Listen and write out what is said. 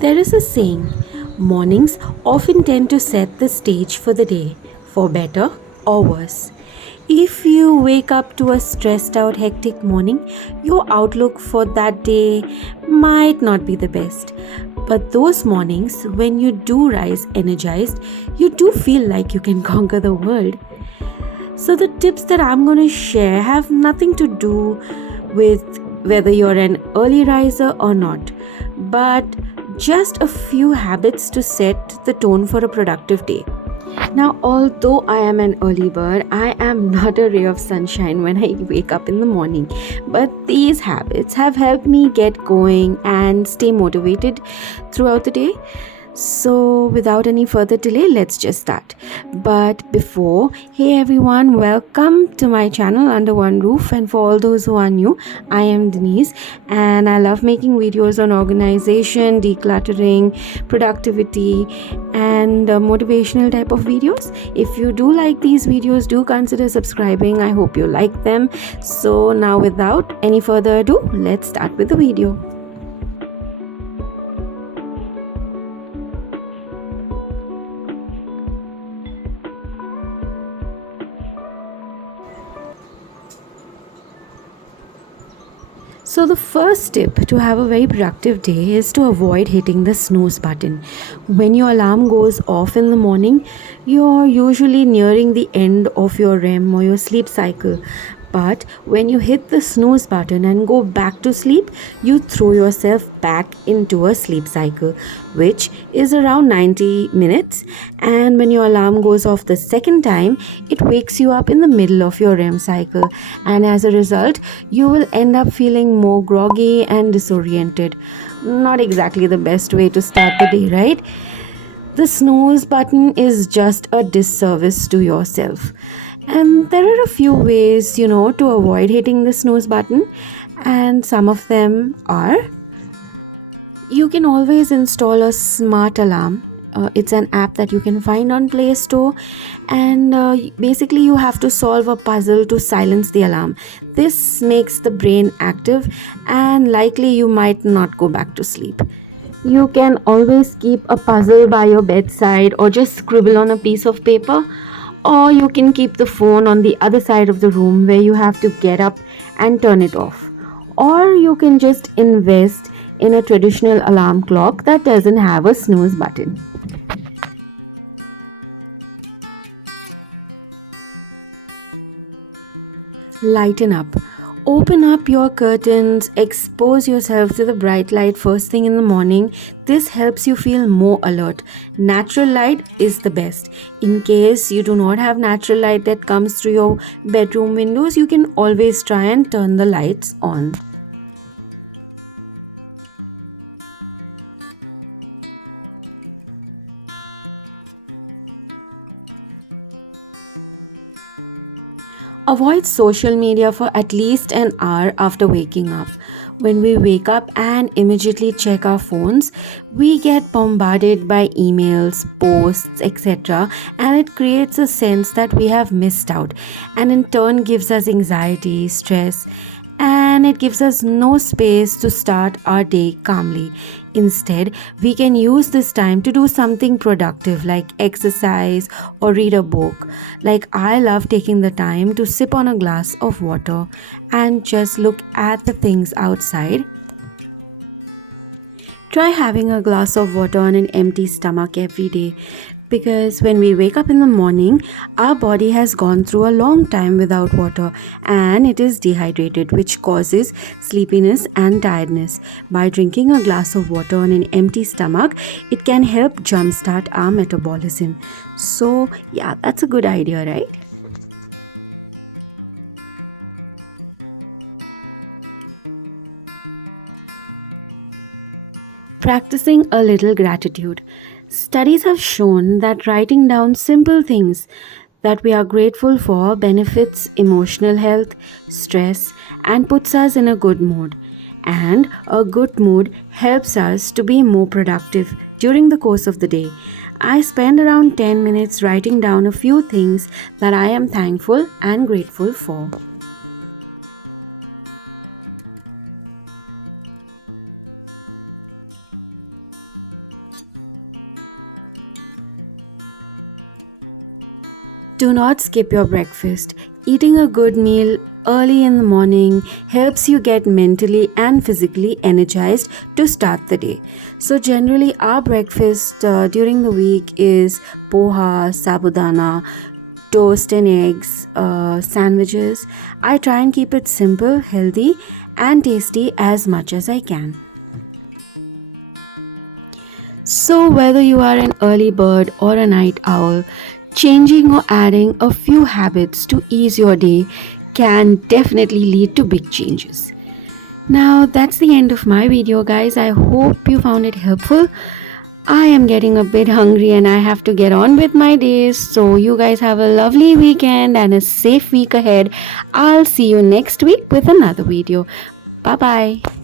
There is a saying mornings often tend to set the stage for the day, for better or worse. If you wake up to a stressed out, hectic morning, your outlook for that day might not be the best. But those mornings, when you do rise energized, you do feel like you can conquer the world. So, the tips that I'm going to share have nothing to do with whether you're an early riser or not, but just a few habits to set the tone for a productive day. Now, although I am an early bird, I am not a ray of sunshine when I wake up in the morning. But these habits have helped me get going and stay motivated throughout the day. So, without any further delay, let's just start. But before, hey everyone, welcome to my channel Under One Roof. And for all those who are new, I am Denise, and I love making videos on organization, decluttering, productivity, and motivational type of videos. If you do like these videos, do consider subscribing. I hope you like them. So, now without any further ado, let's start with the video. So, the first tip to have a very productive day is to avoid hitting the snooze button. When your alarm goes off in the morning, you're usually nearing the end of your REM or your sleep cycle. But when you hit the snooze button and go back to sleep, you throw yourself back into a sleep cycle, which is around 90 minutes. And when your alarm goes off the second time, it wakes you up in the middle of your REM cycle. And as a result, you will end up feeling more groggy and disoriented. Not exactly the best way to start the day, right? The snooze button is just a disservice to yourself. And there are a few ways, to avoid hitting the snooze button. And some of them are you can always install a smart alarm. It's an app that you can find on Play Store, and basically, you have to solve a puzzle to silence the alarm. This makes the brain active, and likely you might not go back to sleep. You can always keep a puzzle by your bedside or just scribble on a piece of paper, or you can keep the phone on the other side of the room where you have to get up and turn it off. Or you can just invest in a traditional alarm clock that doesn't have a snooze button. Lighten up. Open up your curtains, expose yourself to the bright light first thing in the morning. This helps you feel more alert. Natural light is the best. In case you do not have natural light that comes through your bedroom windows, you can always try and turn the lights on. Avoid social media for at least an hour after waking up. When we wake up and immediately check our phones, we get bombarded by emails, posts, etc., and it creates a sense that we have missed out, and in turn gives us anxiety, stress, and it gives us no space to start our day calmly. Instead, we can use this time to do something productive like exercise or read a book. Like, I love taking the time to sip on a glass of water and just look at the things outside. Try having a glass of water on an empty stomach every day, because when we wake up in the morning, our body has gone through a long time without water and it is dehydrated, which causes sleepiness and tiredness. By drinking a glass of water on an empty stomach, it can help jumpstart our metabolism. So, yeah, that's a good idea, right? Practicing a little gratitude. Studies have shown that writing down simple things that we are grateful for benefits emotional health, stress, and puts us in a good mood. And a good mood helps us to be more productive during the course of the day. I spend around 10 minutes writing down a few things that I am thankful and grateful for. Do not skip your breakfast. Eating a good meal early in the morning helps you get mentally and physically energized to start the day. So, generally, our breakfast during the week is poha, sabudana, toast and eggs, sandwiches. I try and keep it simple, healthy, and tasty as much as I can. So, whether you are an early bird or a night owl, changing or adding a few habits to ease your day can definitely lead to big changes. Now, that's the end of my video, guys. I hope you found it helpful. I am getting a bit hungry and I have to get on with my days. So, you guys have a lovely weekend and a safe week ahead. I'll see you next week with another video. Bye bye.